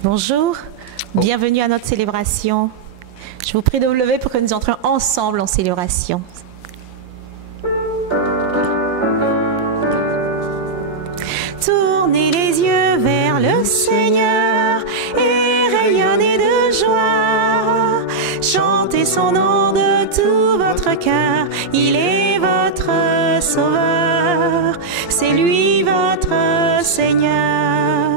Bonjour, bienvenue à notre célébration. Je vous prie de vous lever pour que nous entrions ensemble en célébration. Tournez les yeux vers le Seigneur et rayonnez de joie. Chantez son nom de tout votre cœur, il est votre Sauveur, c'est lui votre Seigneur.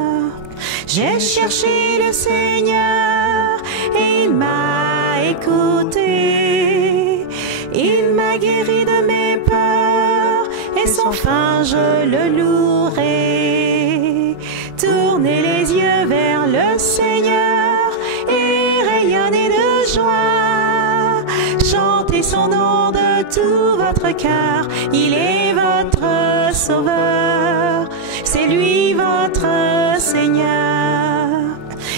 J'ai cherché le Seigneur et il m'a écouté. Il m'a guéri de mes peurs et sans fin je le louerai. Tournez les yeux vers le Seigneur et rayonnez de joie. Chantez son nom de tout votre cœur, il est votre Sauveur, c'est lui votre Seigneur.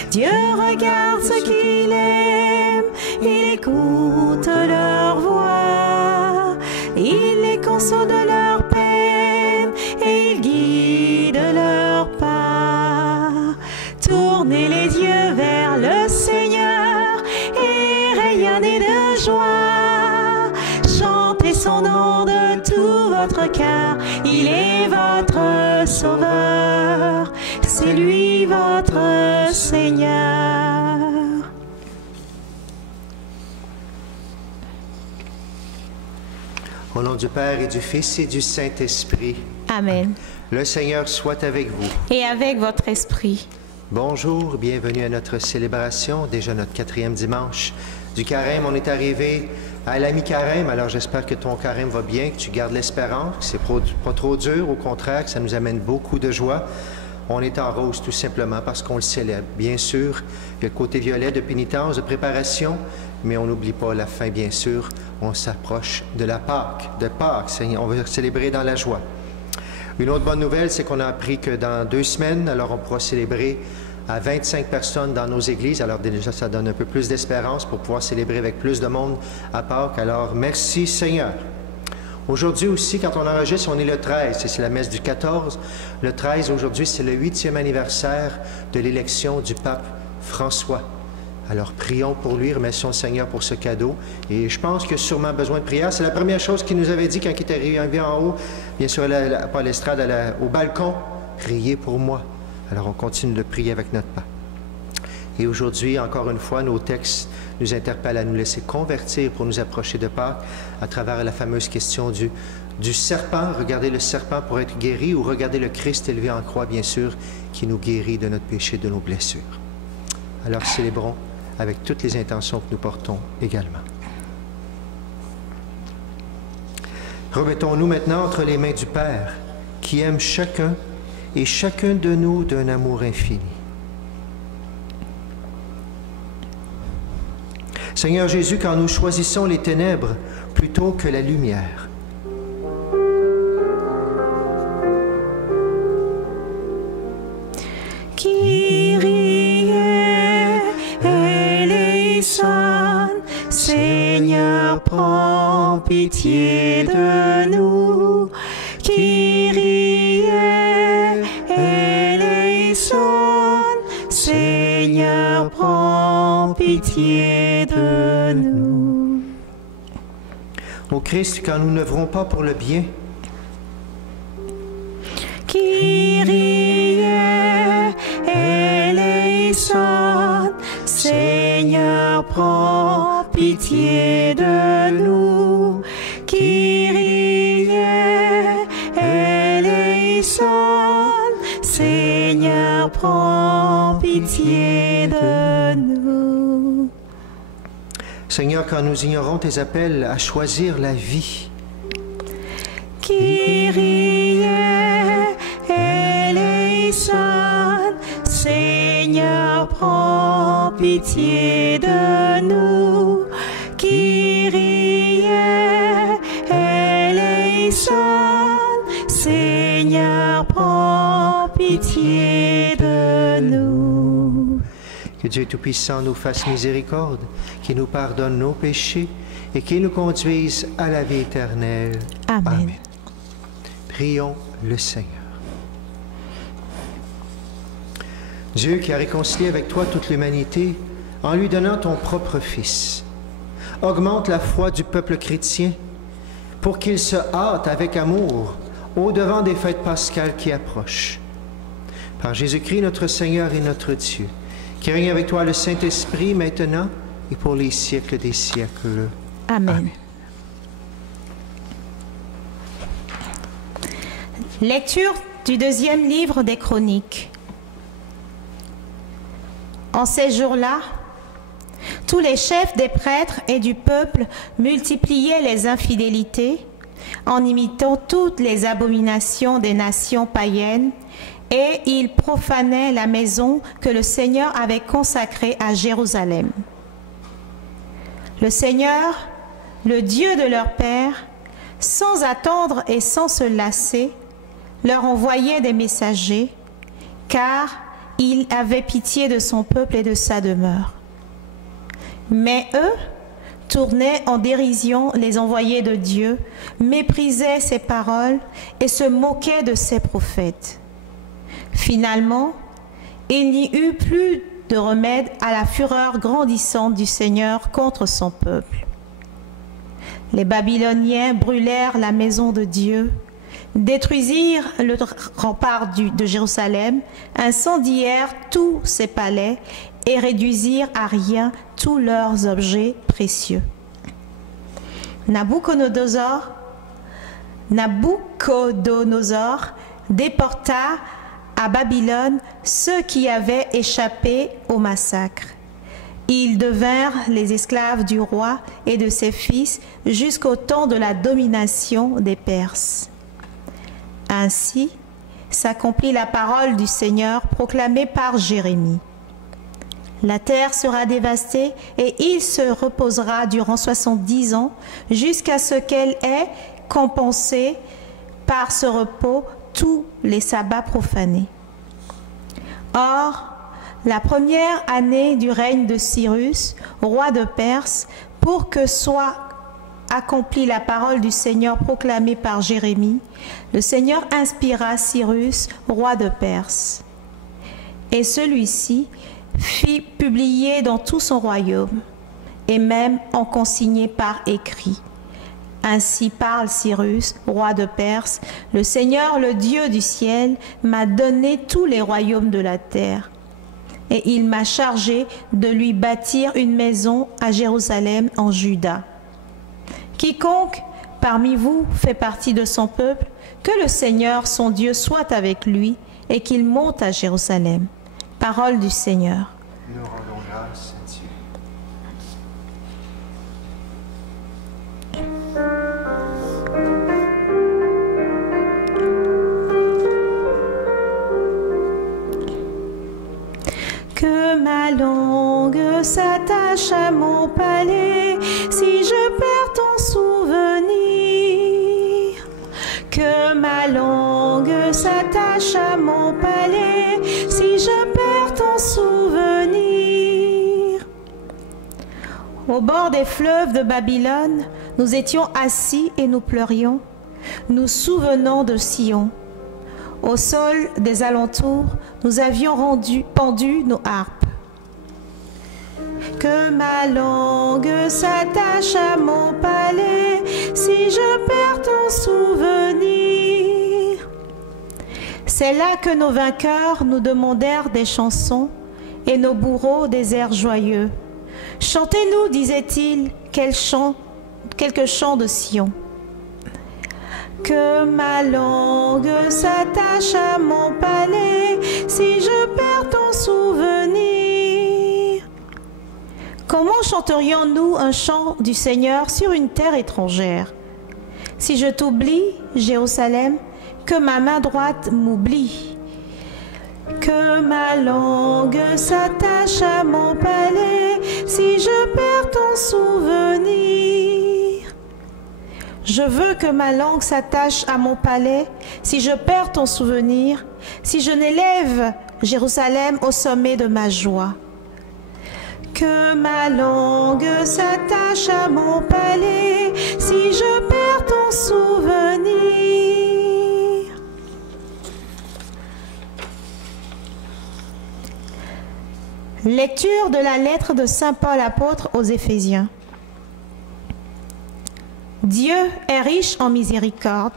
Dieu regarde ceux qu'il aime, il écoute leur voix, il les console de leur peine et il guide leur pas. Tournez les yeux vers le Seigneur et rayonnez de joie. Chantez son nom de tout votre cœur, il est votre Sauveur, c'est lui votre Seigneur. Au nom du Père et du Fils et du Saint-Esprit. Amen. Le Seigneur soit avec vous. Et avec votre esprit. Bonjour, bienvenue à notre célébration, déjà notre 4e dimanche du carême. On est arrivé à la mi-carême, alors j'espère que ton carême va bien, que tu gardes l'espérance, que c'est pas trop dur, au contraire, que ça nous amène beaucoup de joie. On est en rose tout simplement parce qu'on le célèbre. Bien sûr, il y a le côté violet de pénitence, de préparation, mais on n'oublie pas la fin, bien sûr. On s'approche de la Pâque, on va célébrer dans la joie. Une autre bonne nouvelle, c'est qu'on a appris que dans 2 semaines, alors on pourra célébrer à 25 personnes dans nos églises. Alors déjà, ça donne un peu plus d'espérance pour pouvoir célébrer avec plus de monde à Pâques. Alors, merci Seigneur. Aujourd'hui aussi, quand on enregistre, on est le 13, c'est la messe du 14. Le 13, aujourd'hui, c'est le 8e anniversaire de l'élection du pape François. Alors, prions pour lui, remercions le Seigneur pour ce cadeau. Et je pense qu'il a sûrement besoin de prière. C'est la première chose qu'il nous avait dit quand il était arrivé en haut, bien sûr, pas à l'estrade, au balcon. Priez pour moi. Alors, on continue de prier avec notre pape. Et aujourd'hui, encore une fois, nos textes nous interpellent à nous laisser convertir pour nous approcher de Pâques à travers la fameuse question du serpent. Regardez le serpent pour être guéri ou regardez le Christ élevé en croix, bien sûr, qui nous guérit de notre péché, de nos blessures. Alors, célébrons avec toutes les intentions que nous portons également. Remettons-nous maintenant entre les mains du Père, qui aime chacun et chacun de nous d'un amour infini. Seigneur Jésus, quand nous choisissons les ténèbres plutôt que la lumière, Kyrie eleison, Seigneur, prends pitié de nous. Kyrie eleison, Seigneur, prends pitié de nous. Ô Christ, quand nous n'œuvrons pas pour le bien, Kyrie eleison, Seigneur, prends pitié de nous. Kyrie eleison, Seigneur, prends pitié de nous. Seigneur, quand nous ignorons tes appels à choisir la vie, Kyrie eleison, Seigneur, prends pitié de nous. Kyrie eleison, Seigneur, prends pitié de nous. que Dieu Tout-Puissant nous fasse miséricorde, qu'il nous pardonne nos péchés et qu'il nous conduise à la vie éternelle. Amen. Amen. Prions le Seigneur. Dieu qui a réconcilié avec toi toute l'humanité en lui donnant ton propre Fils, augmente la foi du peuple chrétien pour qu'il se hâte avec amour au-devant des fêtes pascales qui approchent. Par Jésus-Christ, notre Seigneur et notre Dieu, qui règne avec toi le Saint-Esprit maintenant et pour les siècles des siècles. Amen. Amen. Lecture du deuxième livre des Chroniques. En ces jours-là, tous les chefs des prêtres et du peuple multipliaient les infidélités en imitant toutes les abominations des nations païennes, et ils profanaient la maison que le Seigneur avait consacrée à Jérusalem. Le Seigneur, le Dieu de leur père, sans attendre et sans se lasser, leur envoyait des messagers, car il avait pitié de son peuple et de sa demeure. Mais eux tournaient en dérision les envoyés de Dieu, méprisaient ses paroles et se moquaient de ses prophètes. Finalement, il n'y eut plus de remède à la fureur grandissante du Seigneur contre son peuple. Les Babyloniens brûlèrent la maison de Dieu, détruisirent le rempart de Jérusalem, incendièrent tous ses palais et réduisirent à rien tous leurs objets précieux. Nabuchodonosor déporta à Babylone ceux qui avaient échappé au massacre. Ils devinrent les esclaves du roi et de ses fils jusqu'au temps de la domination des Perses. Ainsi s'accomplit la parole du Seigneur proclamée par Jérémie. La terre sera dévastée et il se reposera durant 70 ans jusqu'à ce qu'elle ait compensé par ce repos tous les sabbats profanés. Or, la première année du règne de Cyrus, roi de Perse, pour que soit accomplie la parole du Seigneur proclamée par Jérémie, le Seigneur inspira Cyrus, roi de Perse. Et celui-ci fit publier dans tout son royaume, et même en consigné par écrit. Ainsi parle Cyrus, roi de Perse, le Seigneur, le Dieu du ciel, m'a donné tous les royaumes de la terre. Et il m'a chargé de lui bâtir une maison à Jérusalem en Juda. Quiconque parmi vous fait partie de son peuple, que le Seigneur, son Dieu, soit avec lui et qu'il monte à Jérusalem. Parole du Seigneur. Nous rendons grâce à Dieu. Que ma langue s'attache à mon palais, si je perds ton souvenir. Que ma langue s'attache à mon palais, si je perds ton souvenir. Au bord des fleuves de Babylone, nous étions assis et nous pleurions, nous souvenant de Sion. Au sol des alentours, nous avions pendu nos harpes. Que ma langue s'attache à mon palais, si je perds ton souvenir. C'est là que nos vainqueurs nous demandèrent des chansons et nos bourreaux des airs joyeux. Chantez-nous, disaient-ils, quelques chants de Sion. Que ma langue s'attache à mon palais, si je perds ton souvenir. Comment chanterions-nous un chant du Seigneur sur une terre étrangère? Si je t'oublie, Jérusalem, que ma main droite m'oublie. Que ma langue s'attache à mon palais, si je perds ton souvenir. Je veux que ma langue s'attache à mon palais, si je perds ton souvenir, si je n'élève Jérusalem au sommet de ma joie. Que ma langue s'attache à mon palais, si je perds ton souvenir. Lecture de la lettre de Saint Paul apôtre aux Éphésiens. Dieu est riche en miséricorde.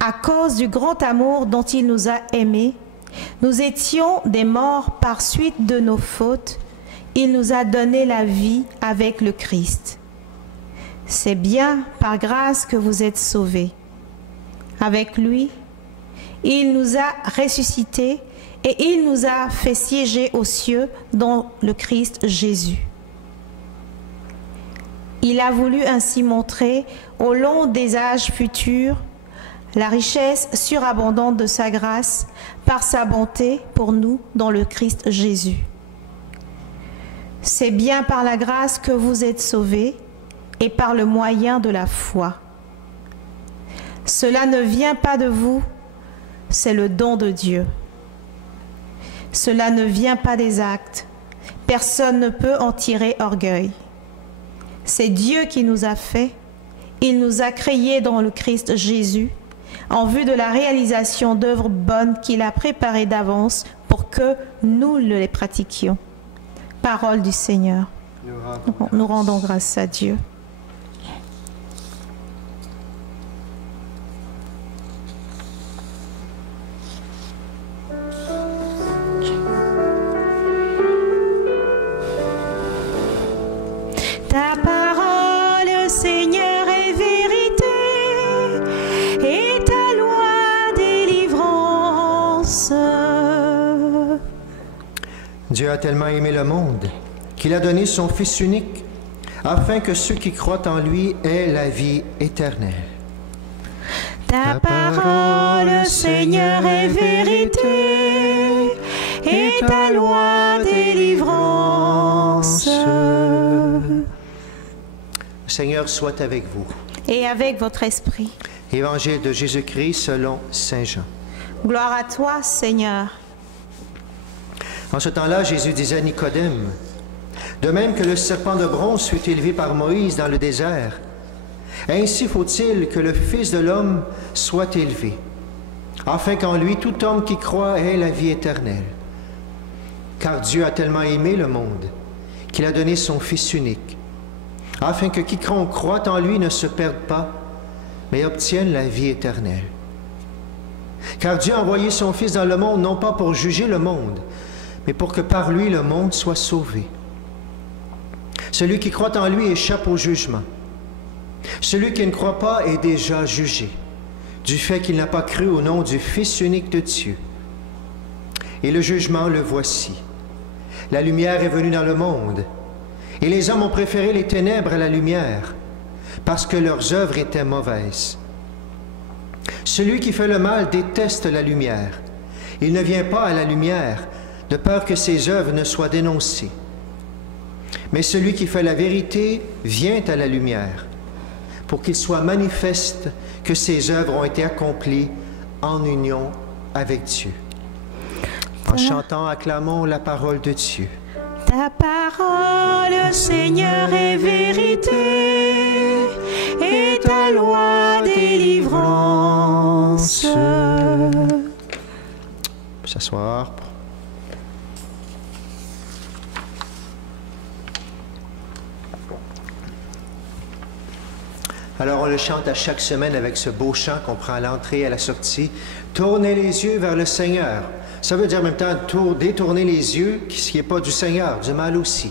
À cause du grand amour dont il nous a aimés, nous étions des morts par suite de nos fautes. Il nous a donné la vie avec le Christ. C'est bien par grâce que vous êtes sauvés. Avec lui, il nous a ressuscités et il nous a fait siéger aux cieux dans le Christ Jésus. Il a voulu ainsi montrer au long des âges futurs la richesse surabondante de sa grâce par sa bonté pour nous dans le Christ Jésus. C'est bien par la grâce que vous êtes sauvés et par le moyen de la foi. Cela ne vient pas de vous, c'est le don de Dieu. Cela ne vient pas des actes. Personne ne peut en tirer orgueil. C'est Dieu qui nous a fait. Il nous a créés dans le Christ Jésus en vue de la réalisation d'œuvres bonnes qu'il a préparées d'avance pour que nous les pratiquions. Parole du Seigneur. Nous rendons grâce à Dieu. Ta parole, Seigneur, est vérité, et ta loi délivrance. Dieu a tellement aimé le monde qu'il a donné son Fils unique, afin que ceux qui croient en lui aient la vie éternelle. Ta parole, Seigneur, est vérité, et ta loi délivrance. Le Seigneur soit avec vous. Et avec votre esprit. Évangile de Jésus-Christ selon saint Jean. Gloire à toi, Seigneur. En ce temps-là, Jésus disait à Nicodème, « De même que le serpent de bronze fut élevé par Moïse dans le désert, ainsi faut-il que le Fils de l'homme soit élevé, afin qu'en lui tout homme qui croit ait la vie éternelle. Car Dieu a tellement aimé le monde qu'il a donné son Fils unique, afin que quiconque croit en lui ne se perde pas, mais obtienne la vie éternelle. Car Dieu a envoyé son Fils dans le monde, non pas pour juger le monde, mais pour que par lui le monde soit sauvé. Celui qui croit en lui échappe au jugement. Celui qui ne croit pas est déjà jugé, du fait qu'il n'a pas cru au nom du Fils unique de Dieu. Et le jugement, le voici. La lumière est venue dans le monde, et les hommes ont préféré les ténèbres à la lumière, parce que leurs œuvres étaient mauvaises. Celui qui fait le mal déteste la lumière. Il ne vient pas à la lumière, de peur que ses œuvres ne soient dénoncées. Mais celui qui fait la vérité vient à la lumière, pour qu'il soit manifeste que ses œuvres ont été accomplies en union avec Dieu. En chantant, acclamons la parole de Dieu. Ta parole, Seigneur, est vérité, et ta loi délivrance. S'asseoir. Alors on le chante à chaque semaine avec ce beau chant qu'on prend à l'entrée et à la sortie. Tournez les yeux vers le Seigneur. Ça veut dire en même temps détourner les yeux, ce qui n'est pas du Seigneur, du mal aussi.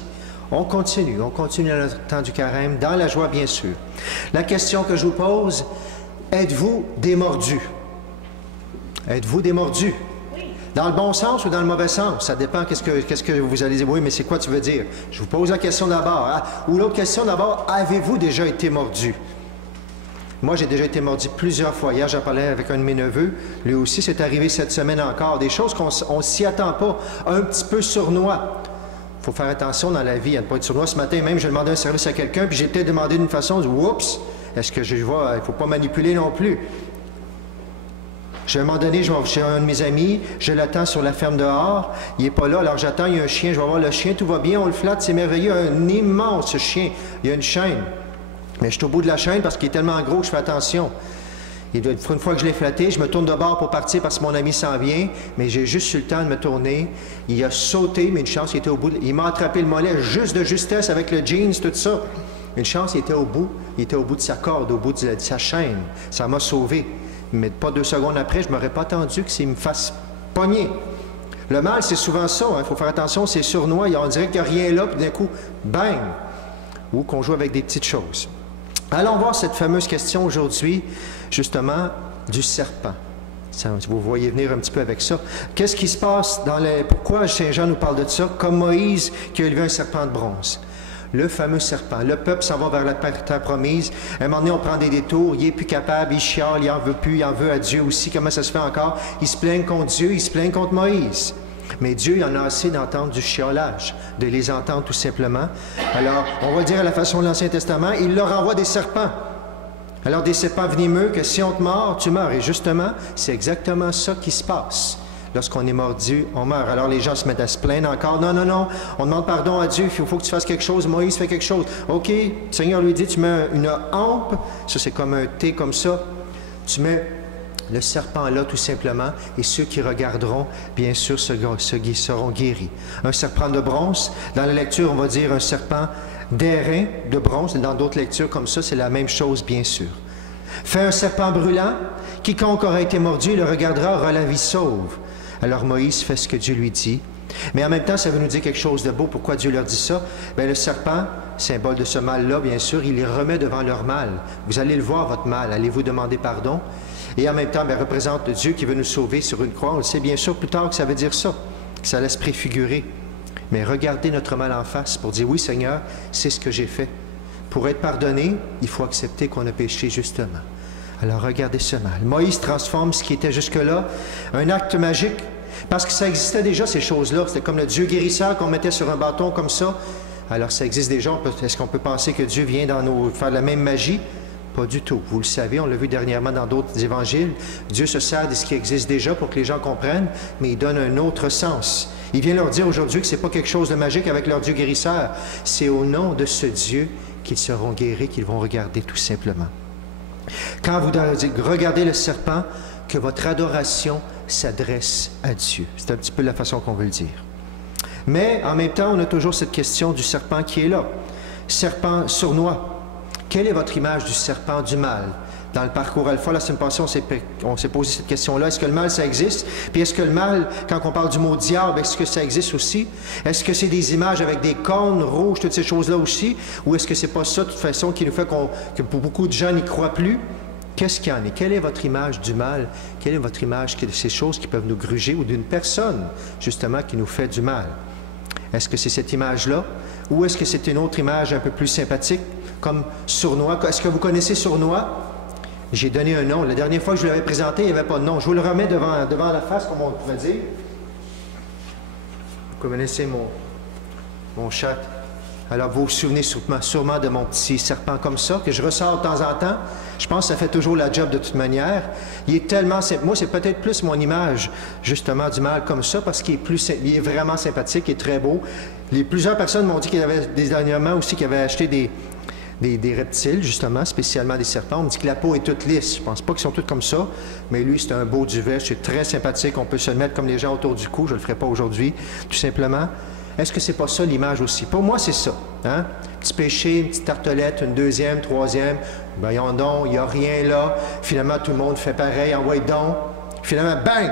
On continue à notre temps du carême, dans la joie bien sûr. La question que je vous pose, êtes-vous démordu? Êtes-vous démordu? Dans le bon sens ou dans le mauvais sens? Ça dépend qu'est-ce que vous allez dire. Oui, mais c'est quoi tu veux dire? Je vous pose la question d'abord. Hein? Ou l'autre question d'abord, avez-vous déjà été mordu? Moi, j'ai déjà été mordu plusieurs fois. Hier, j'en parlais avec un de mes neveux. Lui aussi, c'est arrivé cette semaine encore. Des choses qu'on ne s'y attend pas. Un petit peu sournois. Il faut faire attention dans la vie à ne pas être sournois. Ce matin, même, j'ai demandé un service à quelqu'un, puis j'ai peut-être demandé d'une façon, oups, est-ce que je vois, il ne faut pas manipuler non plus. À un moment donné, je vais chez un de mes amis, je l'attends sur la ferme dehors, il n'est pas là, alors j'attends, il y a un chien, je vais voir le chien, tout va bien, on le flatte, c'est merveilleux, un immense chien, il y a une chaîne. Mais je suis au bout de la chaîne parce qu'il est tellement gros que je fais attention. Une fois que je l'ai flatté, je me tourne de bord pour partir parce que mon ami s'en vient, mais j'ai juste eu le temps de me tourner. Il a sauté, mais une chance, il était au bout. Il m'a attrapé le mollet juste de justesse avec le jeans, tout ça. Une chance, il était au bout. Il était au bout de sa corde, au bout de sa chaîne. Ça m'a sauvé. Mais pas 2 secondes après, je ne m'aurais pas attendu qu'il me fasse pogner. Le mal, c'est souvent ça. Il faut faire attention, c'est sournois. On dirait qu'il n'y a rien là, puis d'un coup, bang! Ou qu'on joue avec des petites choses. Allons voir cette fameuse question aujourd'hui, justement, du serpent. Vous voyez venir un petit peu avec ça. Qu'est-ce qui se passe dans les... Pourquoi Saint Jean nous parle de ça? Comme Moïse qui a élevé un serpent de bronze. Le fameux serpent. Le peuple s'en va vers la terre promise. À un moment donné, on prend des détours. Il n'est plus capable, il chiale, il n'en veut plus, il en veut à Dieu aussi. Comment ça se fait encore? Il se plaigne contre Dieu, il se plaigne contre Moïse. Mais Dieu, il en a assez d'entendre du chiolage, de les entendre tout simplement. Alors, on va le dire à la façon de l'Ancien Testament, il leur envoie des serpents. Alors, des serpents venimeux, que si on te mord, tu meurs. Et justement, c'est exactement ça qui se passe. Lorsqu'on est mordu, on meurt. Alors, les gens se mettent à se plaindre encore. Non, non, non, on demande pardon à Dieu, il faut que tu fasses quelque chose. Moïse fait quelque chose. OK, le Seigneur lui dit, tu mets une hampe, ça c'est comme un thé comme ça, tu mets le serpent là, tout simplement, et ceux qui regarderont, bien sûr, seront guéris. Un serpent de bronze, dans la lecture, on va dire un serpent d'airain de bronze, et dans d'autres lectures comme ça, c'est la même chose, bien sûr. Fait un serpent brûlant, quiconque aura été mordu, le regardera, aura la vie sauve. Alors Moïse fait ce que Dieu lui dit. Mais en même temps, ça veut nous dire quelque chose de beau. Pourquoi Dieu leur dit ça? Bien, le serpent, symbole de ce mal-là, bien sûr, il les remet devant leur mal. Vous allez le voir, votre mal. Allez-vous demander pardon? Et en même temps, bien, représente Dieu qui veut nous sauver sur une croix. On le sait bien sûr plus tard que ça veut dire ça. Que ça laisse préfigurer. Mais regardez notre mal en face pour dire, oui Seigneur, c'est ce que j'ai fait. Pour être pardonné, il faut accepter qu'on a péché justement. Alors regardez ce mal. Moïse transforme ce qui était jusque-là un acte magique. Parce que ça existait déjà, ces choses-là. C'était comme le Dieu guérisseur qu'on mettait sur un bâton comme ça. Alors ça existe déjà. Est-ce qu'on peut penser que Dieu vient faire la même magie? Pas du tout. Vous le savez, on l'a vu dernièrement dans d'autres évangiles. Dieu se sert de ce qui existe déjà pour que les gens comprennent, mais il donne un autre sens. Il vient leur dire aujourd'hui que ce n'est pas quelque chose de magique avec leur Dieu guérisseur. C'est au nom de ce Dieu qu'ils seront guéris, qu'ils vont regarder tout simplement. Quand vous regardez le serpent, que votre adoration s'adresse à Dieu. C'est un petit peu la façon qu'on veut le dire. Mais en même temps, on a toujours cette question du serpent qui est là. Serpent sournois. Quelle est votre image du serpent du mal? Dans le parcours alpha, la semaine passée, on s'est posé cette question-là. Est-ce que le mal, ça existe? Puis est-ce que le mal, quand on parle du mot diable, est-ce que ça existe aussi? Est-ce que c'est des images avec des cornes rouges, toutes ces choses-là aussi? Ou est-ce que c'est pas ça, de toute façon, qui nous fait que pour beaucoup de gens n'y croient plus? Qu'est-ce qu'il y en est? Quelle est votre image du mal? Quelle est votre image de ces choses qui peuvent nous gruger ou d'une personne, justement, qui nous fait du mal? Est-ce que c'est cette image-là? Ou est-ce que c'est une autre image un peu plus sympathique, comme sournois? Est-ce que vous connaissez sournois? J'ai donné un nom. La dernière fois que je vous l'avais présenté, il n'y avait pas de nom. Je vous le remets devant la face, comme on pourrait dire. Vous connaissez mon chat. Alors, vous vous souvenez sûrement de mon petit serpent comme ça, que je ressors de temps en temps. Je pense que ça fait toujours la job de toute manière. Il est tellement... Moi, c'est peut-être plus mon image, justement, du mal comme ça, parce qu'il est vraiment sympathique, il est très beau. Plusieurs personnes m'ont dit qu'il y avait des dernièrement aussi qui avaient acheté des reptiles, justement, spécialement des serpents. On me dit que la peau est toute lisse. Je pense pas qu'ils sont tous comme ça, mais lui, c'est un beau duvet. C'est très sympathique. On peut se le mettre comme les gens autour du cou. Je ne le ferai pas aujourd'hui, tout simplement. Est-ce que c'est pas ça l'image aussi? Pour moi, c'est ça. Hein? Petit péché, une petite tartelette, une deuxième, troisième. Voyons donc, il n'y a rien là. Finalement, tout le monde fait pareil. Envoie donc. Finalement, bang!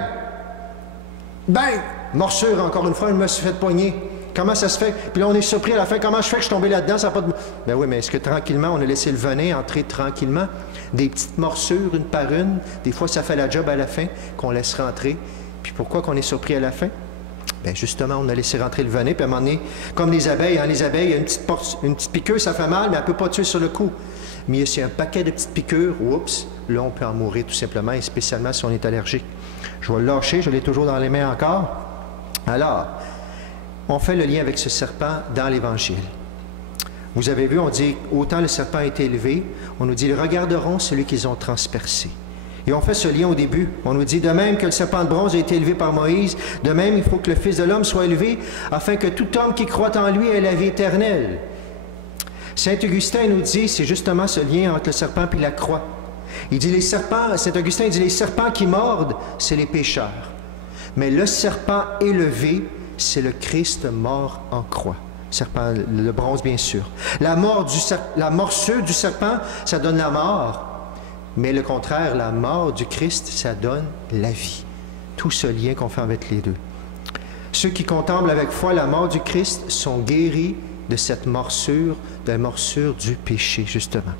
Bang! Morsure, encore une fois, je me suis fait poigner. Comment ça se fait? Puis là, on est surpris à la fin. Comment je fais que je suis tombé là-dedans? Ça n'a pas de... Ben oui, mais est-ce que tranquillement, on a laissé le venin entrer tranquillement? Des petites morsures, une par une. Des fois, ça fait la job à la fin, qu'on laisse rentrer. Puis pourquoi qu'on est surpris à la fin? Bien, justement, on a laissé rentrer le venin, puis à un moment donné, comme les abeilles, hein, les abeilles, il y a une petite piqûre, ça fait mal, mais elle ne peut pas tuer sur le coup. Mais s'il y a un paquet de petites piqûres, oups, là, on peut en mourir tout simplement, et spécialement si on est allergique. Je vais le lâcher, je l'ai toujours dans les mains encore. Alors, on fait le lien avec ce serpent dans l'Évangile. Vous avez vu, on dit, autant le serpent a été élevé, on nous dit, ils regarderont celui qu'ils ont transpercé. Et on fait ce lien au début. On nous dit, de même que le serpent de bronze a été élevé par Moïse, de même il faut que le Fils de l'homme soit élevé, afin que tout homme qui croit en lui ait la vie éternelle. Saint Augustin nous dit, c'est justement ce lien entre le serpent et la croix. Il dit les serpents, Saint Augustin dit les serpents qui mordent, c'est les pécheurs. Mais le serpent élevé, c'est le Christ mort en croix. Serpent, le bronze bien sûr. La morsure du serpent, ça donne la mort. Mais le contraire, la mort du Christ, ça donne la vie. Tout ce lien qu'on fait avec les deux. Ceux qui contemplent avec foi la mort du Christ sont guéris de cette morsure, de la morsure du péché, justement.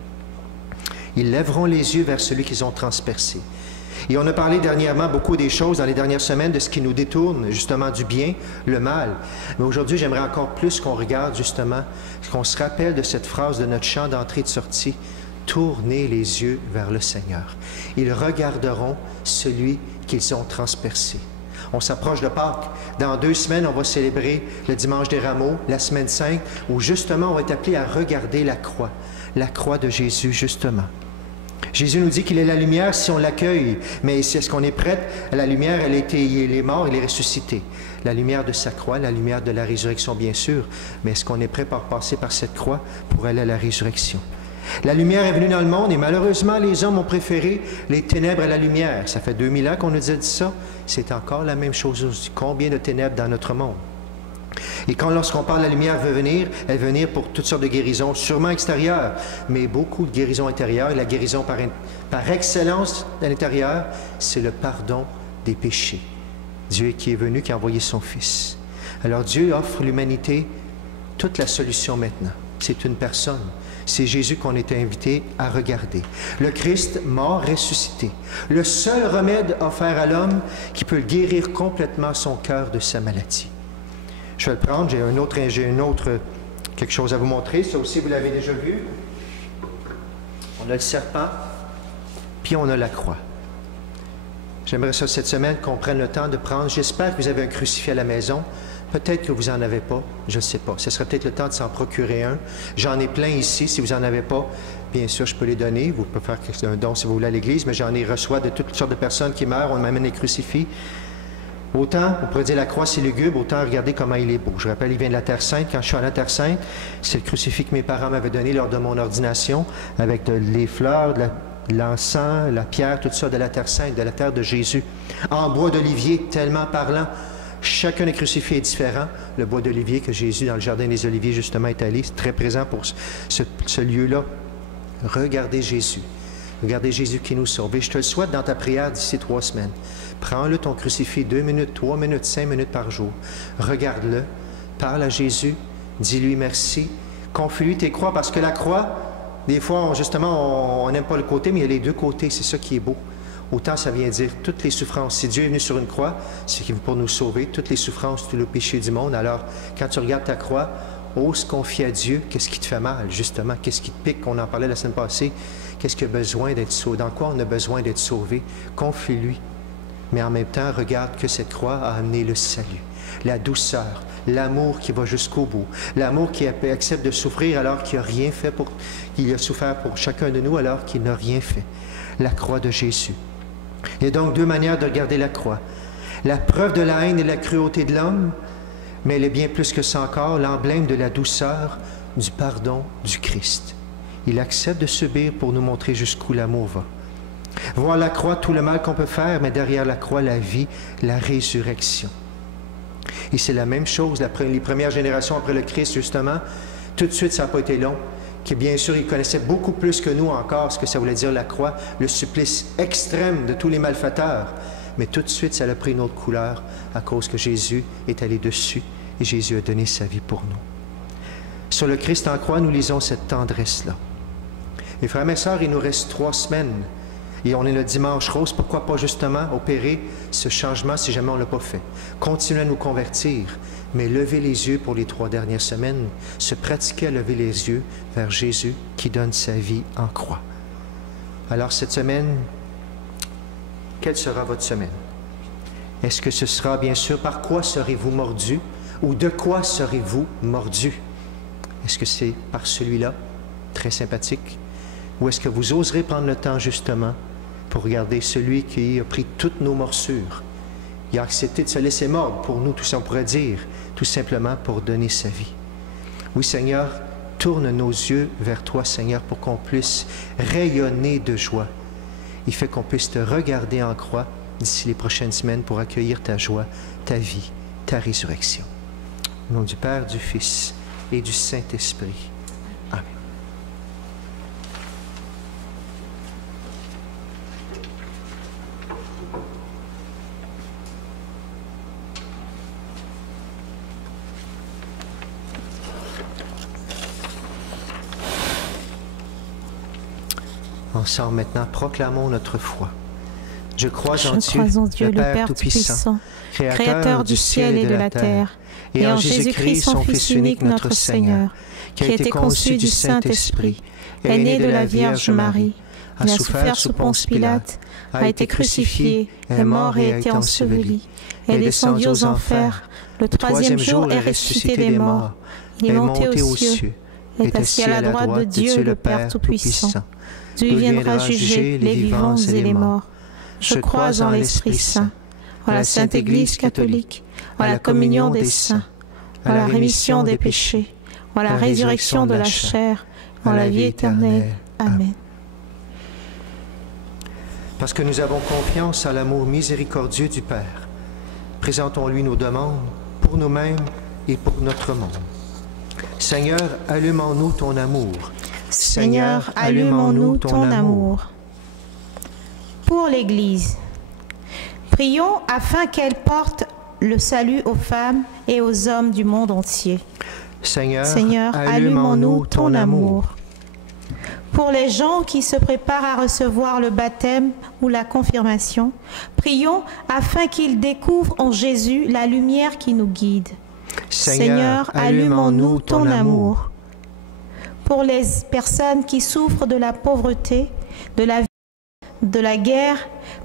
Ils lèveront les yeux vers celui qu'ils ont transpercé. Et on a parlé dernièrement beaucoup des choses dans les dernières semaines de ce qui nous détourne justement du bien, le mal. Mais aujourd'hui, j'aimerais encore plus qu'on regarde justement, qu'on se rappelle de cette phrase de notre chant d'entrée et de sortie. Tournez les yeux vers le Seigneur. Ils regarderont celui qu'ils ont transpercé. On s'approche de Pâques. Dans 2 semaines, on va célébrer le dimanche des Rameaux, la semaine 5, où justement on va être appelé à regarder la croix de Jésus justement. Jésus nous dit qu'il est la lumière si on l'accueille, mais est-ce qu'on est prêt? La lumière, il est mort, il est ressuscité. La lumière de sa croix, la lumière de la résurrection, bien sûr, mais est-ce qu'on est prêt pour passer par cette croix pour aller à la résurrection? La lumière est venue dans le monde et malheureusement, les hommes ont préféré les ténèbres à la lumière. Ça fait 2000 ans qu'on nous a dit ça. C'est encore la même chose aujourd'hui. Combien de ténèbres dans notre monde? Et lorsqu'on parle de la lumière veut venir, elle veut venir pour toutes sortes de guérisons, sûrement extérieures, mais beaucoup de guérisons intérieures. Et la guérison par excellence à l'intérieur, c'est le pardon des péchés. Dieu qui est venu, qui a envoyé son Fils. Alors Dieu offre à l'humanité toute la solution maintenant. C'est une personne. C'est Jésus qu'on était invité à regarder. Le Christ mort, ressuscité. Le seul remède offert à l'homme qui peut guérir complètement son cœur de sa maladie. Je vais le prendre, j'ai quelque chose à vous montrer. Ça aussi, vous l'avez déjà vu. On a le serpent, puis on a la croix. J'aimerais ça cette semaine qu'on prenne le temps de prendre. J'espère que vous avez un crucifix à la maison. Peut-être que vous n'en avez pas, je ne sais pas. Ce serait peut-être le temps de s'en procurer un. J'en ai plein ici. Si vous n'en avez pas, bien sûr, je peux les donner. Vous pouvez faire un don si vous voulez à l'Église, mais j'en ai reçu de toutes sortes de personnes qui meurent. On m'amène les crucifix. Autant, on pourrait dire la croix c'est lugubre, autant regardez comment il est beau. Je rappelle, il vient de la Terre Sainte. Quand je suis à la Terre Sainte, c'est le crucifix que mes parents m'avaient donné lors de mon ordination, avec les fleurs, l'encens, la pierre, tout ça de la Terre Sainte, de la terre de Jésus. En bois d'olivier, tellement parlant. Chacun des crucifix est différent. Le bois d'olivier que Jésus, dans le jardin des Oliviers, justement, est allé, c'est très présent pour ce lieu-là. Regardez Jésus. Regardez Jésus qui nous sauve. Et je te le souhaite dans ta prière d'ici 3 semaines. Prends-le ton crucifix 2 minutes, 3 minutes, 5 minutes par jour. Regarde-le. Parle à Jésus. Dis-lui merci. Confie-lui tes croix, parce que la croix, des fois, justement, on n'aime pas le côté, mais il y a les deux côtés. C'est ça qui est beau. Autant ça vient dire toutes les souffrances. Si Dieu est venu sur une croix, c'est pour nous sauver, toutes les souffrances, tout le péché du monde. Alors, quand tu regardes ta croix, ose confier à Dieu qu'est-ce qui te fait mal, justement, qu'est-ce qui te pique, on en parlait la semaine passée, qu'est-ce qui a besoin d'être sauvé, dans quoi on a besoin d'être sauvé. Confie-lui. Mais en même temps, regarde que cette croix a amené le salut, la douceur, l'amour qui va jusqu'au bout, l'amour qui accepte de souffrir alors qu'il n'a rien fait qu'il a souffert pour chacun de nous alors qu'il n'a rien fait. La croix de Jésus. Il y a donc 2 manières de regarder la croix. La preuve de la haine et de la cruauté de l'homme, mais elle est bien plus que ça encore, l'emblème de la douceur, du pardon du Christ. Il accepte de subir pour nous montrer jusqu'où l'amour va. Voir la croix, tout le mal qu'on peut faire, mais derrière la croix, la vie, la résurrection. Et c'est la même chose, les premières générations après le Christ, justement, tout de suite, ça n'a pas été long. Qui bien sûr, ils connaissaient beaucoup plus que nous encore ce que ça voulait dire la croix, le supplice extrême de tous les malfaiteurs. Mais tout de suite, ça a pris une autre couleur à cause que Jésus est allé dessus et Jésus a donné sa vie pour nous. Sur le Christ en croix, nous lisons cette tendresse-là. Mes frères et mes sœurs, il nous reste 3 semaines et on est le dimanche rose. Pourquoi pas justement opérer ce changement si jamais on ne l'a pas fait? Continuer à nous convertir, mais lever les yeux pour les 3 dernières semaines, se pratiquer à lever les yeux vers Jésus qui donne sa vie en croix. Alors cette semaine, quelle sera votre semaine? Est-ce que ce sera bien sûr par quoi serez-vous mordu ou de quoi serez-vous mordu? Est-ce que c'est par celui-là, très sympathique, ou est-ce que vous oserez prendre le temps justement pour regarder celui qui a pris toutes nos morsures? Il a accepté de se laisser mordre pour nous, tout ça on pourrait dire, tout simplement pour donner sa vie. Oui, Seigneur, tourne nos yeux vers toi, Seigneur, pour qu'on puisse rayonner de joie Il fait qu'on puisse te regarder en croix d'ici les prochaines semaines pour accueillir ta joie, ta vie, ta résurrection. Au nom du Père, du Fils et du Saint-Esprit. Amen. Ensemble maintenant, proclamons notre foi. Je crois en Dieu, le Père Tout-Puissant, Créateur du ciel et de la terre, et en Jésus-Christ, son Fils unique, notre Seigneur, qui a été conçu du Saint-Esprit, est né de la Vierge Marie, a souffert sous Ponce Pilate, a été crucifié, est mort et a été enseveli, est descendu aux enfers, le troisième jour est ressuscité des morts, il est monté aux cieux, est assis à la droite de Dieu, le Père Tout-Puissant, d'où il viendra juger les vivants et les morts. Je crois en l'Esprit Saint, en la Sainte Église catholique, en la communion des saints, en la rémission des péchés, en la résurrection de la chair, en la vie éternelle. Amen. Parce que nous avons confiance en l'amour miséricordieux du Père, présentons-lui nos demandes pour nous-mêmes et pour notre monde. Seigneur, allume en nous ton amour. Seigneur, allume en nous ton amour. Pour l'Église, prions afin qu'elle porte le salut aux femmes et aux hommes du monde entier. Seigneur, allume en nous ton amour. Pour les gens qui se préparent à recevoir le baptême ou la confirmation, prions afin qu'ils découvrent en Jésus la lumière qui nous guide. Seigneur, allume en nous ton amour. Pour les personnes qui souffrent de la pauvreté, de la guerre,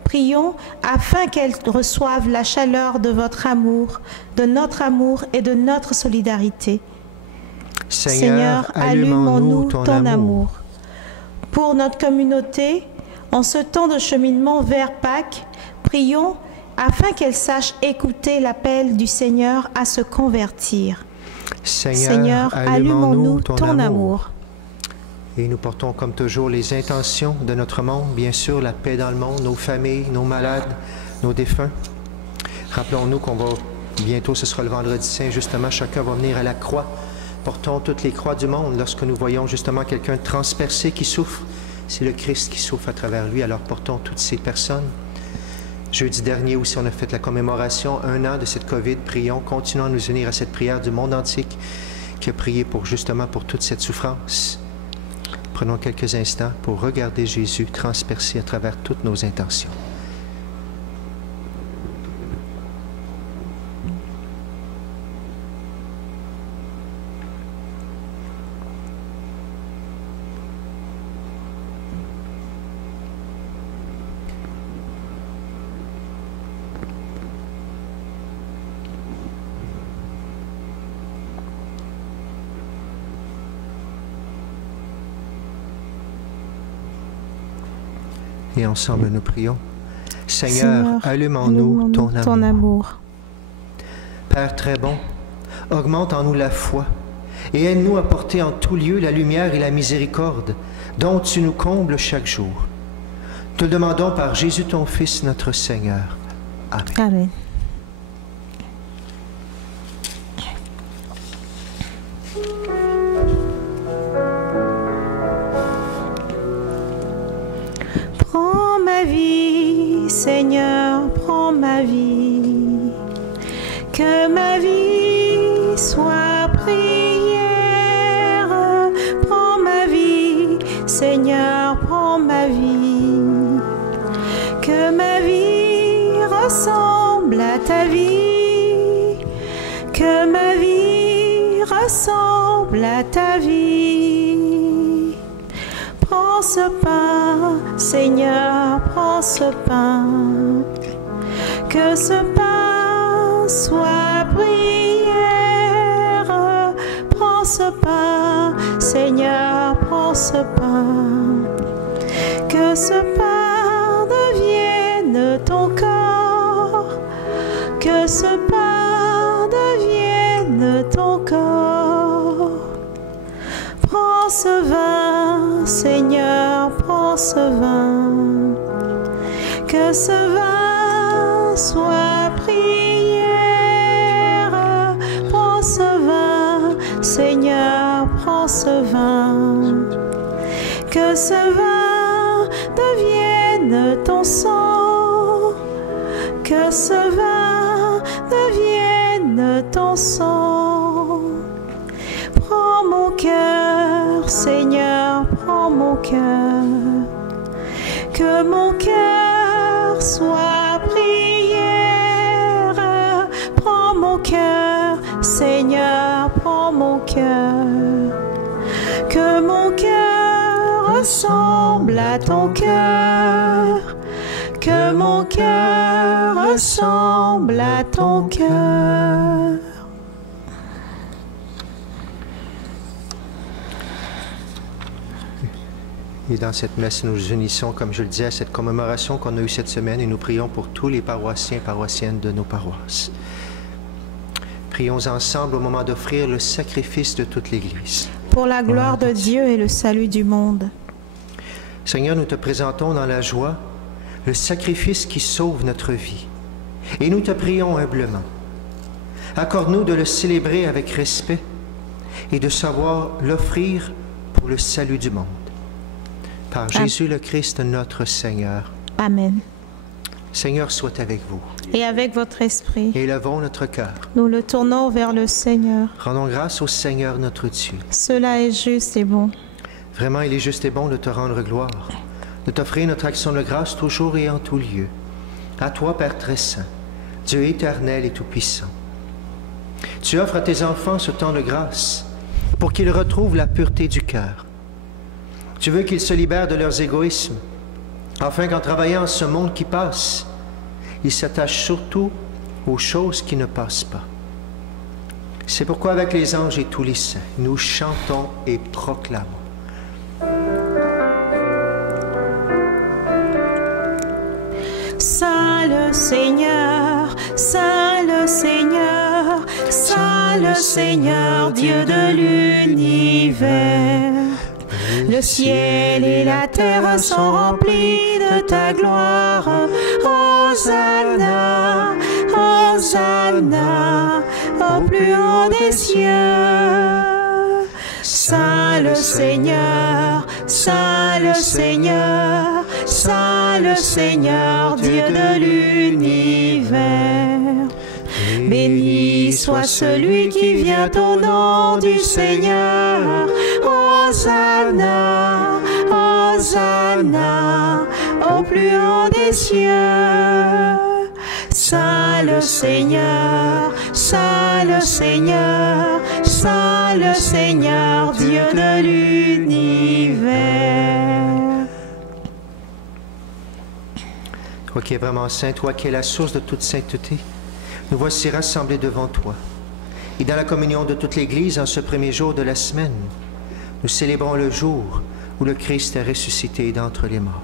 prions afin qu'elles reçoivent la chaleur de votre amour, de notre amour et de notre solidarité. Seigneur, allume en nous ton amour. Pour notre communauté, en ce temps de cheminement vers Pâques, prions afin qu'elle sache écouter l'appel du Seigneur à se convertir. Seigneur, allume en nous ton amour. Et nous portons comme toujours les intentions de notre monde, bien sûr la paix dans le monde, nos familles, nos malades, nos défunts. Rappelons-nous qu'on va, bientôt ce sera le vendredi saint, justement chacun va venir à la croix. Portons toutes les croix du monde lorsque nous voyons justement quelqu'un transpercé qui souffre. C'est le Christ qui souffre à travers lui, alors portons toutes ces personnes. Jeudi dernier aussi, on a fait la commémoration, 1 an de cette COVID. Prions, continuons à nous unir à cette prière du monde entier qui a prié justement pour toute cette souffrance. Prenons quelques instants pour regarder Jésus transpercé à travers toutes nos intentions. Et ensemble, nous prions. Seigneur, allume en nous ton amour. Père très bon, augmente en nous la foi et aide-nous à porter en tout lieu la lumière et la miséricorde dont tu nous combles chaque jour. Te le demandons par Jésus ton Fils, notre Seigneur. Amen. Amen. Seigneur, prends ma vie, que ma vie soit prière. Prends ma vie, Seigneur, prends ma vie, que ma vie ressemble à ta vie, que ma vie ressemble à ta vie. Prends ce pain, Seigneur, prends ce pain, que ce pain soit prière. Prends ce pain, Seigneur, prends ce pain, que ce pain devienne ton corps, que ce pain devienne ton corps. Prends ce vin, Seigneur, prends ce vin, Que ce vin soit prière. Prends ce vin, Seigneur, prends ce vin. Que ce vin devienne ton sang. Que ce vin devienne ton sang. Prends mon cœur, Seigneur, prends mon cœur. Que mon cœur soit prière. Prends mon cœur, Seigneur, prends mon cœur. Que mon cœur ressemble à ton cœur. Que mon cœur ressemble à ton cœur. Et dans cette messe, nous nous unissons, comme je le disais, à cette commémoration qu'on a eue cette semaine et nous prions pour tous les paroissiens et paroissiennes de nos paroisses. Prions ensemble au moment d'offrir le sacrifice de toute l'Église. Pour la gloire de Dieu et le salut du monde. Seigneur, nous te présentons dans la joie le sacrifice qui sauve notre vie. Et nous te prions humblement. Accorde-nous de le célébrer avec respect et de savoir l'offrir pour le salut du monde. Par Jésus le Christ, notre Seigneur. Amen. Seigneur, soit avec vous. Et avec votre esprit. Élevons notre cœur. Nous le tournons vers le Seigneur. Rendons grâce au Seigneur notre Dieu. Cela est juste et bon. Vraiment, il est juste et bon de te rendre gloire, de t'offrir notre action de grâce toujours et en tout lieu. À toi, Père très saint, Dieu éternel et tout-puissant. Tu offres à tes enfants ce temps de grâce pour qu'ils retrouvent la pureté du cœur. Tu veux qu'ils se libèrent de leurs égoïsmes, afin qu'en travaillant ce monde qui passe, ils s'attachent surtout aux choses qui ne passent pas. C'est pourquoi avec les anges et tous les saints, nous chantons et proclamons. Saint le Seigneur, Saint le Seigneur, Saint le Seigneur, Dieu de l'univers. Le ciel et la terre sont remplis de ta gloire. Hosanna, Hosanna, au plus haut des cieux. Saint le Seigneur, Saint le Seigneur, Saint le Seigneur, Dieu de l'univers. Béni soit celui qui vient au nom du Seigneur. Hosanna, Hosanna, au plus haut des cieux. Saint le Seigneur, Saint le Seigneur, Saint le Seigneur, Dieu de l'univers. Toi qui es vraiment saint, toi qui es la source de toute sainteté, nous voici rassemblés devant toi. Et dans la communion de toute l'Église, en ce premier jour de la semaine, nous célébrons le jour où le Christ est ressuscité d'entre les morts.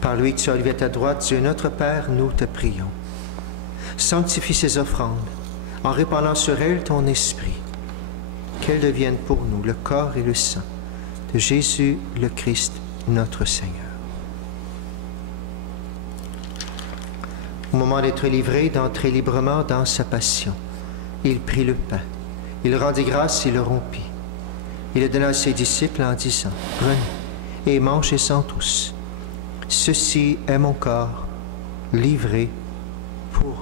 Par lui, tu as levé à ta droite, Dieu notre Père, nous te prions. Sanctifie ces offrandes en répandant sur elles ton esprit, qu'elles deviennent pour nous le corps et le sang de Jésus le Christ, notre Seigneur. Au moment d'être livré, d'entrer librement dans sa passion, il prit le pain, il rendit grâce et le rompit. Il le donna à ses disciples en disant, « Prenez et mangez-en tous. Ceci est mon corps livré pour vous. »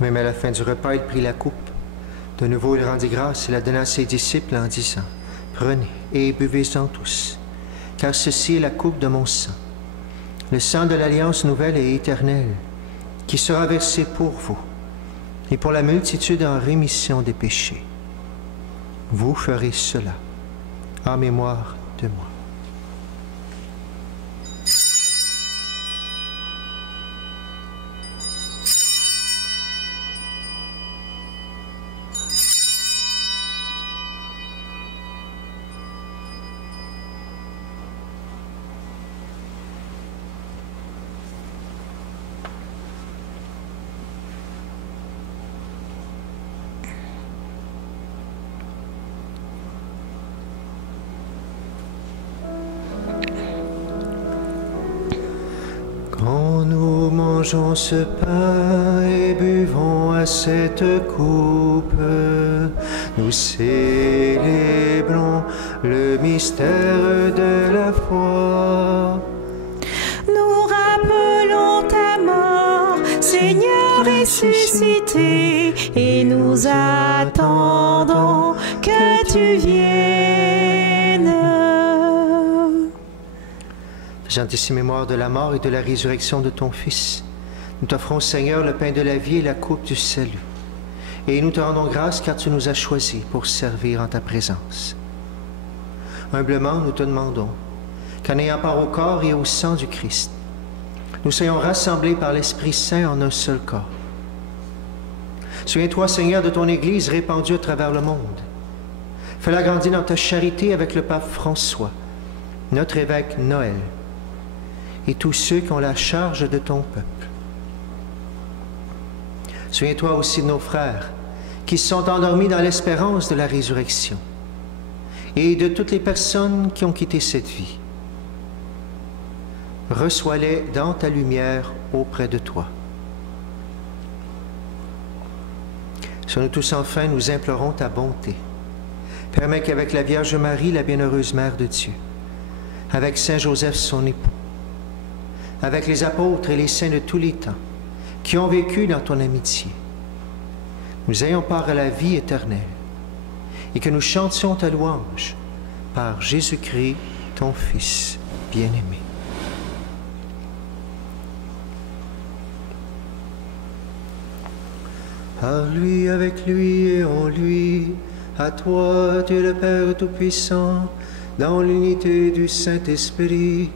Même à la fin du repas, il prit la coupe. De nouveau, il rendit grâce et la donna à ses disciples en disant, « Prenez et buvez-en tous, car ceci est la coupe de mon sang, le sang de l'alliance nouvelle et éternelle, qui sera versé pour vous et pour la multitude en rémission des péchés. Vous ferez cela en mémoire de moi. » mangeons ce pain et buvons à cette coupe, nous célébrons le mystère de la foi. Nous rappelons ta mort, Seigneur ressuscité, et nous attendons que tu viennes. Faisant ici mémoire de la mort et de la résurrection de ton Fils, nous t'offrons, Seigneur, le pain de la vie et la coupe du salut. Et nous te rendons grâce car tu nous as choisis pour servir en ta présence. Humblement, nous te demandons qu'en ayant part au corps et au sang du Christ, nous soyons rassemblés par l'Esprit Saint en un seul corps. Souviens-toi, Seigneur, de ton Église répandue à travers le monde. Fais-la grandir dans ta charité avec le pape François, notre évêque Noël, et tous ceux qui ont la charge de ton peuple. Souviens-toi aussi de nos frères qui sont endormis dans l'espérance de la résurrection et de toutes les personnes qui ont quitté cette vie. Reçois-les dans ta lumière auprès de toi. Sur nous tous enfin, nous implorons ta bonté. Permets qu'avec la Vierge Marie, la bienheureuse Mère de Dieu, avec Saint Joseph son époux, avec les apôtres et les saints de tous les temps, qui ont vécu dans ton amitié, nous ayons part à la vie éternelle, et que nous chantions ta louange par Jésus-Christ, ton Fils bien-aimé. Par lui, avec lui et en lui, à toi, Dieu le Père Tout-Puissant, dans l'unité du Saint-Esprit,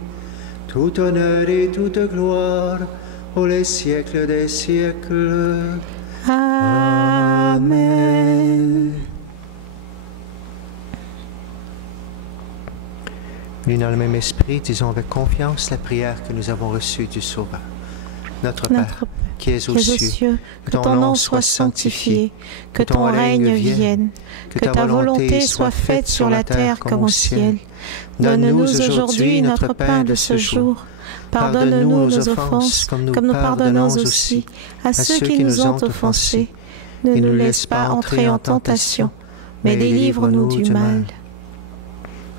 tout honneur et toute gloire, pour les siècles des siècles. Amen. Unis dans le même esprit, disons avec confiance la prière que nous avons reçue du Sauveur. Notre Père, qui es aux cieux, que ton nom soit sanctifié, que ton règne vienne, que ta volonté soit faite sur la terre comme au ciel. Donne-nous aujourd'hui notre pain de ce jour. Pardonne-nous nos offenses, comme nous pardonnons aussi à ceux qui nous ont offensés. Ne nous laisse pas entrer en tentation, mais délivre-nous du mal.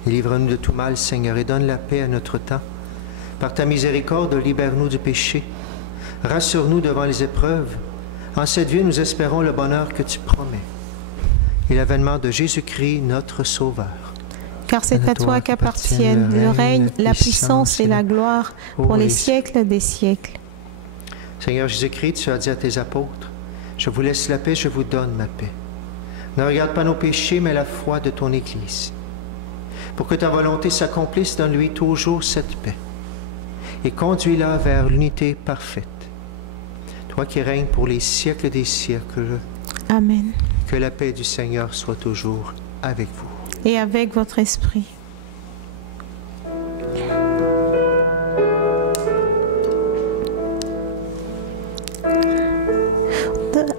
Délivre-nous de tout mal, Seigneur, et donne la paix à notre temps. Par ta miséricorde, libère-nous du péché. Rassure-nous devant les épreuves. En cette vie, nous espérons le bonheur que tu promets et l'avènement de Jésus-Christ, notre Sauveur. Car c'est à toi qu'appartiennent le règne, la puissance et la gloire pour les siècles des siècles. Seigneur Jésus-Christ, tu as dit à tes apôtres, « Je vous laisse la paix, je vous donne ma paix. Ne regarde pas nos péchés, mais la foi de ton Église. Pour que ta volonté s'accomplisse, donne-lui toujours cette paix et conduis-la vers l'unité parfaite. Toi qui règnes pour les siècles des siècles. Amen. Que la paix du Seigneur soit toujours avec vous. Et avec votre esprit.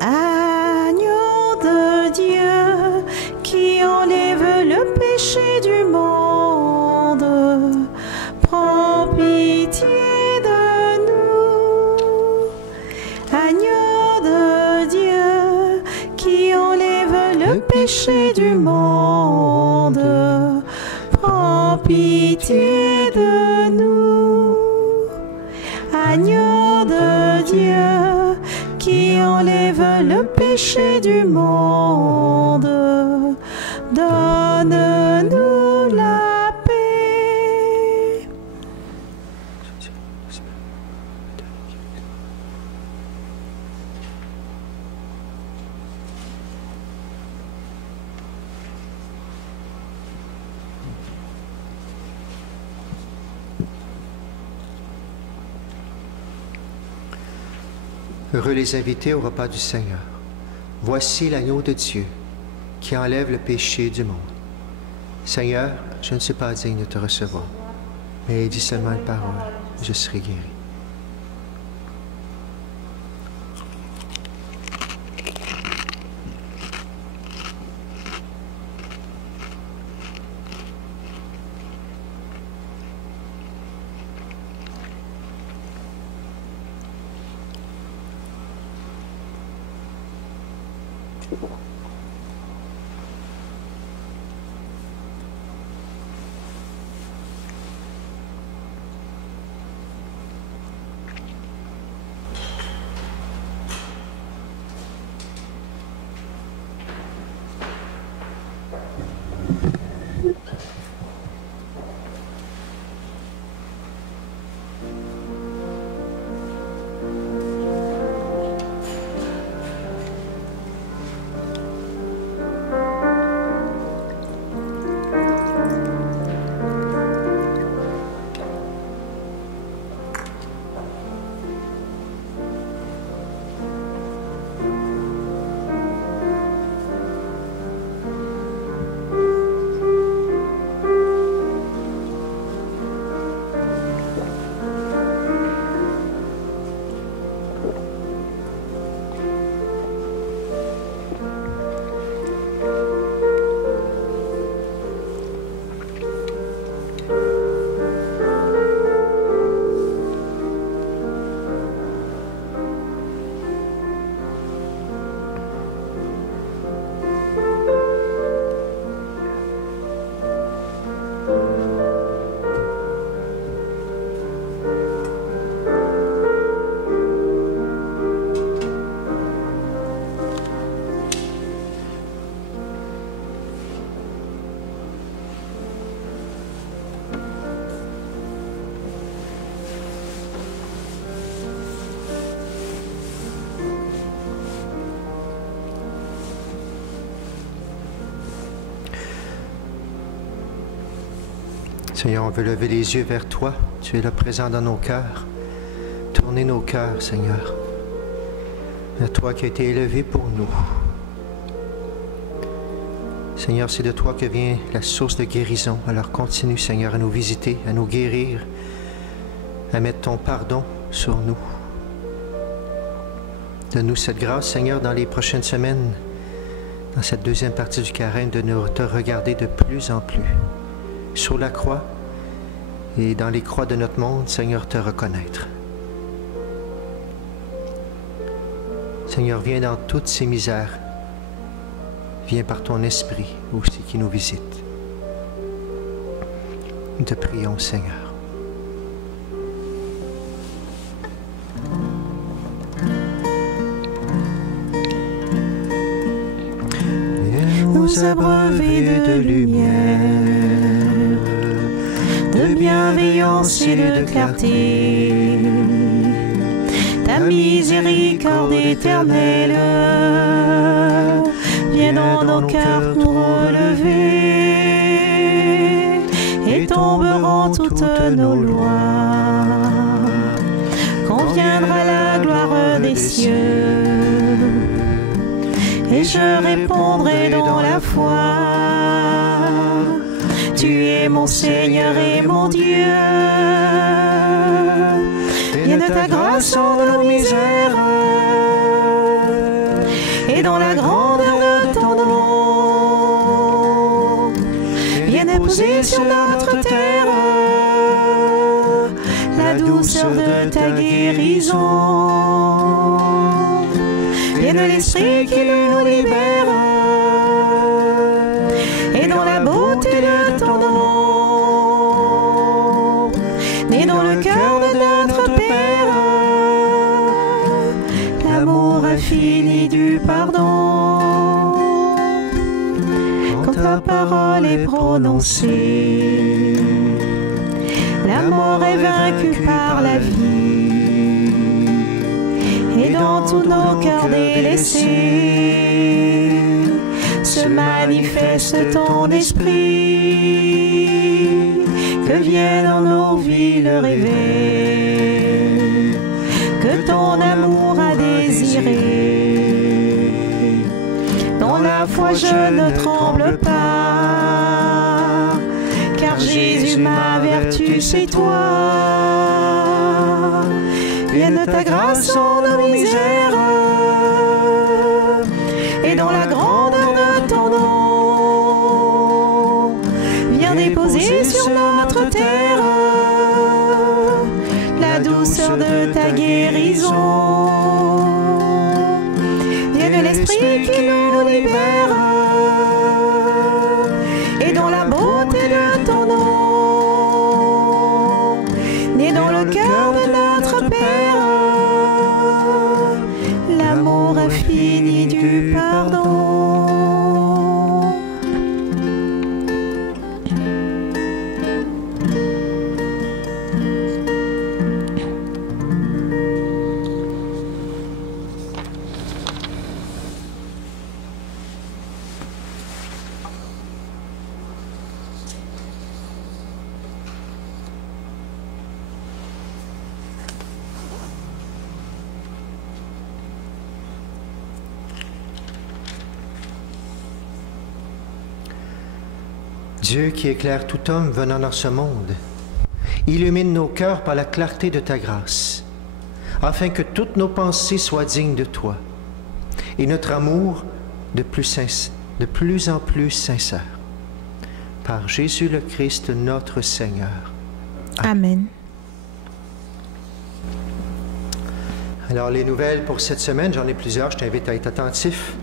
Agneau de Dieu qui enlève le péché du monde, prends pitié de nous. Agneau de Dieu qui enlève le péché du monde, prends pitié de nous. Agneau de Dieu qui enlève le péché du monde, donne-nous la paix. Heureux les invités au repas du Seigneur. Voici l'agneau de Dieu qui enlève le péché du monde. Seigneur, je ne suis pas digne de te recevoir, mais dis seulement une parole, je serai guéri. Seigneur, on veut lever les yeux vers toi. Tu es là présent dans nos cœurs. Tournez nos cœurs, Seigneur, vers toi qui as été élevé pour nous. Seigneur, c'est de toi que vient la source de guérison. Alors continue, Seigneur, à nous visiter, à nous guérir, à mettre ton pardon sur nous. Donne-nous cette grâce, Seigneur, dans les prochaines semaines, dans cette deuxième partie du carême, de nous te regarder de plus en plus sur la croix et dans les croix de notre monde, Seigneur, te reconnaître. Seigneur, viens dans toutes ces misères. Viens par ton esprit aussi qui nous visite. Nous te prions, Seigneur. Nous abreuver de lumière, de bienveillance et de clarté, ta miséricorde éternelle vient dans nos cœurs nous relever et tomberont toutes nos lois. Quand viendra la gloire des cieux, et je répondrai dans la foi, tu es mon Seigneur et mon Dieu. Viens de ta grâce en nos misères, et dans la grandeur de ton nom, viens déposer sur notre terre la douceur de ta guérison. Viens de l'Esprit qui nous libère, et dans la beauté de ton nom, né dans le cœur de notre Père, l'amour infini du pardon. Quand ta parole est prononcée, la mort est vaincue par la vie. Et dans tous nos cœurs délaissés se manifeste ton esprit. Que vienne dans nos vies le réveil que ton amour a désiré. Dans la foi je ne tremble pas, car Jésus ma vertu c'est toi. Vienne ta grâce en nos misères, et dans la grandeur de ton nom, viens déposer sur notre terre la douceur de ta guérison. Viens de l'Esprit qui nous Dieu qui éclaire tout homme venant dans ce monde, illumine nos cœurs par la clarté de ta grâce, afin que toutes nos pensées soient dignes de toi et notre amour de plus en plus sincère. Par Jésus le Christ, notre Seigneur. Amen. Alors, les nouvelles pour cette semaine, j'en ai plusieurs, je t'invite à être attentif.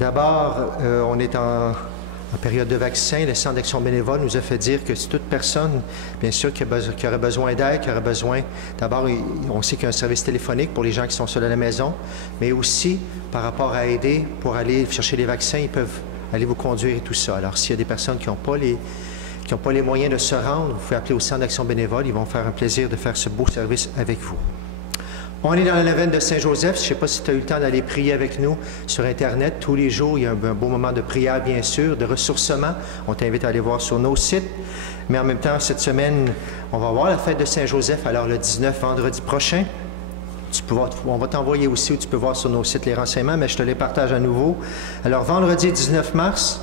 D'abord, on est en période de vaccin. Le Centre d'action bénévole nous a fait dire que si toute personne, bien sûr, qui aurait besoin d'aide, qui aurait besoin... D'abord, on sait qu'il y a un service téléphonique pour les gens qui sont seuls à la maison, mais aussi, par rapport à aider, pour aller chercher les vaccins, ils peuvent aller vous conduire et tout ça. Alors, s'il y a des personnes qui n'ont pas les moyens de se rendre, vous pouvez appeler au Centre d'action bénévole. Ils vont faire un plaisir de faire ce beau service avec vous. On est dans la neuvaine de Saint-Joseph. Je ne sais pas si tu as eu le temps d'aller prier avec nous sur Internet. Tous les jours, il y a un beau moment de prière, bien sûr, de ressourcement. On t'invite à aller voir sur nos sites. Mais en même temps, cette semaine, on va avoir la fête de Saint-Joseph, alors le 19, vendredi prochain. On va t'envoyer aussi où tu peux voir sur nos sites les renseignements, mais je te les partage à nouveau. Alors, vendredi 19 mars,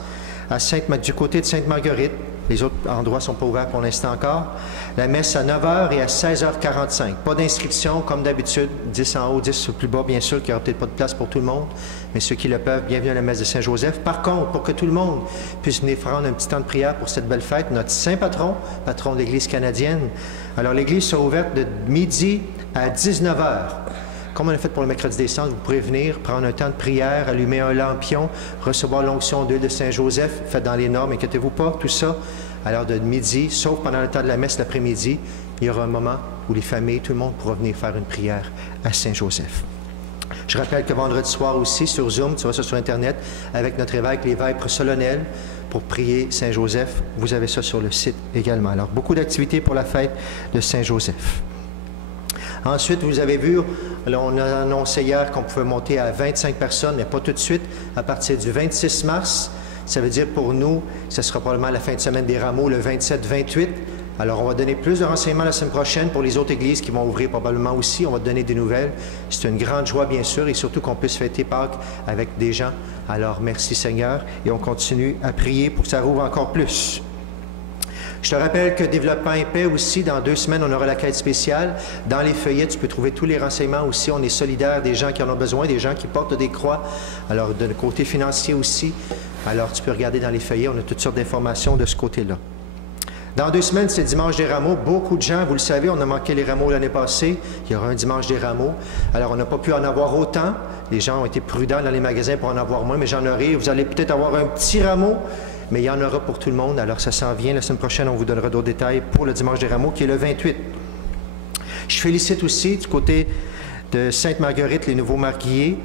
du côté de Sainte-Marguerite, les autres endroits ne sont pas ouverts pour l'instant encore, la messe à 9h et à 16h45. Pas d'inscription, comme d'habitude, 10 en haut, 10 plus bas, bien sûr, qu'il n'y aura peut-être pas de place pour tout le monde, mais ceux qui le peuvent, bienvenue à la messe de Saint-Joseph. Par contre, pour que tout le monde puisse venir prendre un petit temps de prière pour cette belle fête, notre saint patron, patron de l'Église canadienne, alors l'Église sera ouverte de midi à 19h. Comme on a fait pour le mercredi des Cendres, vous pourrez venir prendre un temps de prière, allumer un lampion, recevoir l'onction d'huile de Saint-Joseph, faite dans les normes, inquiétez-vous pas, tout ça, à l'heure de midi, sauf pendant le temps de la messe l'après-midi, il y aura un moment où les familles, tout le monde pourra venir faire une prière à Saint-Joseph. Je rappelle que vendredi soir aussi, sur Zoom, tu vois ça sur Internet, avec notre évêque, les vêpres solennelles, pour prier Saint-Joseph. Vous avez ça sur le site également. Alors, beaucoup d'activités pour la fête de Saint-Joseph. Ensuite, vous avez vu, on a annoncé hier qu'on pouvait monter à 25 personnes, mais pas tout de suite, à partir du 26 mars. Ça veut dire pour nous, ce sera probablement la fin de semaine des rameaux, le 27-28. Alors, on va donner plus de renseignements la semaine prochaine pour les autres églises qui vont ouvrir probablement aussi. On va donner des nouvelles. C'est une grande joie, bien sûr, et surtout qu'on puisse fêter Pâques avec des gens. Alors, merci Seigneur, et on continue à prier pour que ça rouvre encore plus. Je te rappelle que Développement et Paix aussi, dans 2 semaines, on aura la quête spéciale. Dans les feuillets, tu peux trouver tous les renseignements aussi. On est solidaires des gens qui en ont besoin, des gens qui portent des croix. Alors, de côté financier aussi. Alors, tu peux regarder dans les feuillets. On a toutes sortes d'informations de ce côté-là. Dans 2 semaines, c'est dimanche des rameaux. Beaucoup de gens, vous le savez, on a manqué les rameaux l'année passée. Il y aura un dimanche des rameaux. Alors, on n'a pas pu en avoir autant. Les gens ont été prudents dans les magasins pour en avoir moins, mais j'en aurai. Vous allez peut-être avoir un petit rameau, mais il y en aura pour tout le monde. Alors, ça s'en vient. La semaine prochaine, on vous donnera d'autres détails pour le dimanche des rameaux, qui est le 28. Je félicite aussi, du côté de Sainte-Marguerite, les nouveaux mariés.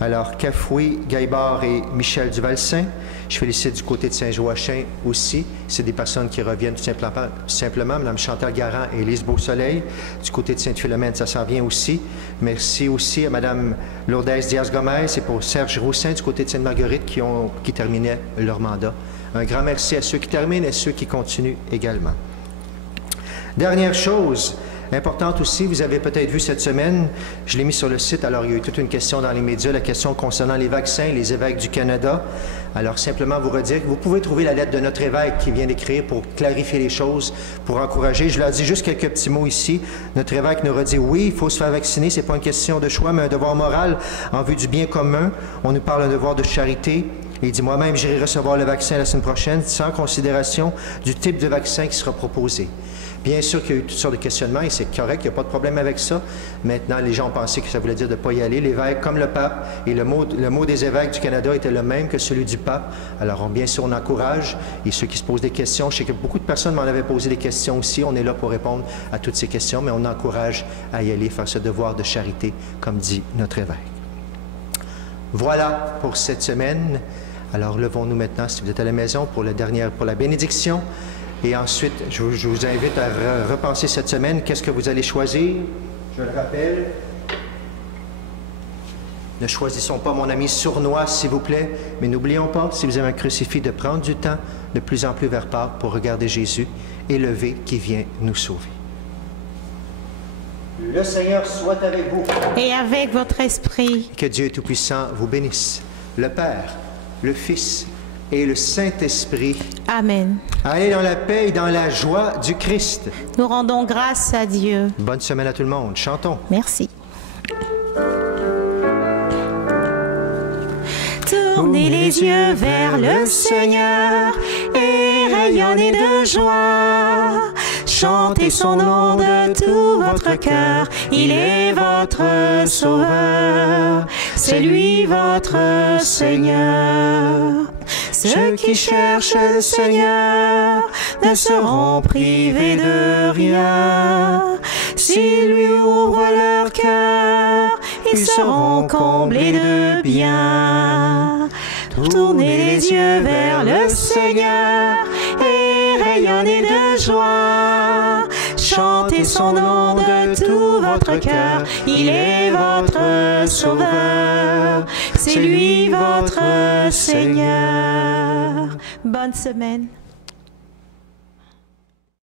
Alors, Cafoué, Gaillard et Michel Duvalsaint. Je félicite du côté de Saint-Joachim aussi. C'est des personnes qui reviennent tout simplement. Mme Chantal Garand et Élise Beausoleil. Du côté de Sainte-Philomène, ça s'en vient aussi. Merci aussi à Mme Lourdes Diaz-Gomez et pour Serge Roussin du côté de Sainte-Marguerite qui terminaient leur mandat. Un grand merci à ceux qui terminent et ceux qui continuent également. Dernière chose importante aussi, vous avez peut-être vu cette semaine, je l'ai mis sur le site, alors il y a eu toute une question dans les médias, la question concernant les vaccins, les évêques du Canada. Alors simplement vous redire que vous pouvez trouver la lettre de notre évêque qui vient d'écrire pour clarifier les choses, pour encourager. Je leur dis juste quelques petits mots ici. Notre évêque nous redit, oui, il faut se faire vacciner, c'est pas une question de choix, mais un devoir moral en vue du bien commun. On nous parle d'un devoir de charité. Il dit, moi-même, j'irai recevoir le vaccin la semaine prochaine, sans considération du type de vaccin qui sera proposé. Bien sûr qu'il y a eu toutes sortes de questionnements et c'est correct, il n'y a pas de problème avec ça. Maintenant, les gens pensaient que ça voulait dire de ne pas y aller. L'évêque, comme le pape, et le mot des évêques du Canada était le même que celui du pape. Alors, bien sûr, on encourage. Et ceux qui se posent des questions, je sais que beaucoup de personnes m'en avaient posé des questions aussi. On est là pour répondre à toutes ces questions, mais on encourage à y aller, faire ce devoir de charité, comme dit notre évêque. Voilà pour cette semaine. Alors, levons-nous maintenant, si vous êtes à la maison, pour la bénédiction. Et ensuite, je vous invite à repenser cette semaine. Qu'est-ce que vous allez choisir? Je le rappelle. Ne choisissons pas, mon ami, sournois, s'il vous plaît. Mais n'oublions pas, si vous avez un crucifix, de prendre du temps de plus en plus vers Pâques pour regarder Jésus élevé qui vient nous sauver. Le Seigneur soit avec vous. Et avec votre esprit. Que Dieu Tout-Puissant vous bénisse. Le Père, le Fils et le Saint-Esprit. Amen. Allez dans la paix et dans la joie du Christ. Nous rendons grâce à Dieu. Bonne semaine à tout le monde. Chantons. Merci. Tournez les yeux vers le Seigneur et rayonnez de joie. Chantez son nom de tout votre cœur, il est votre Sauveur, c'est lui votre Seigneur. Ceux qui cherchent le Seigneur ne seront privés de rien. S'ils lui ouvrent leur cœur, ils seront comblés de bien. Tournez les yeux vers le Seigneur et rayonnez de joie. Chantez son nom de tout votre cœur, il est votre Sauveur, c'est lui votre Seigneur. Bonne semaine.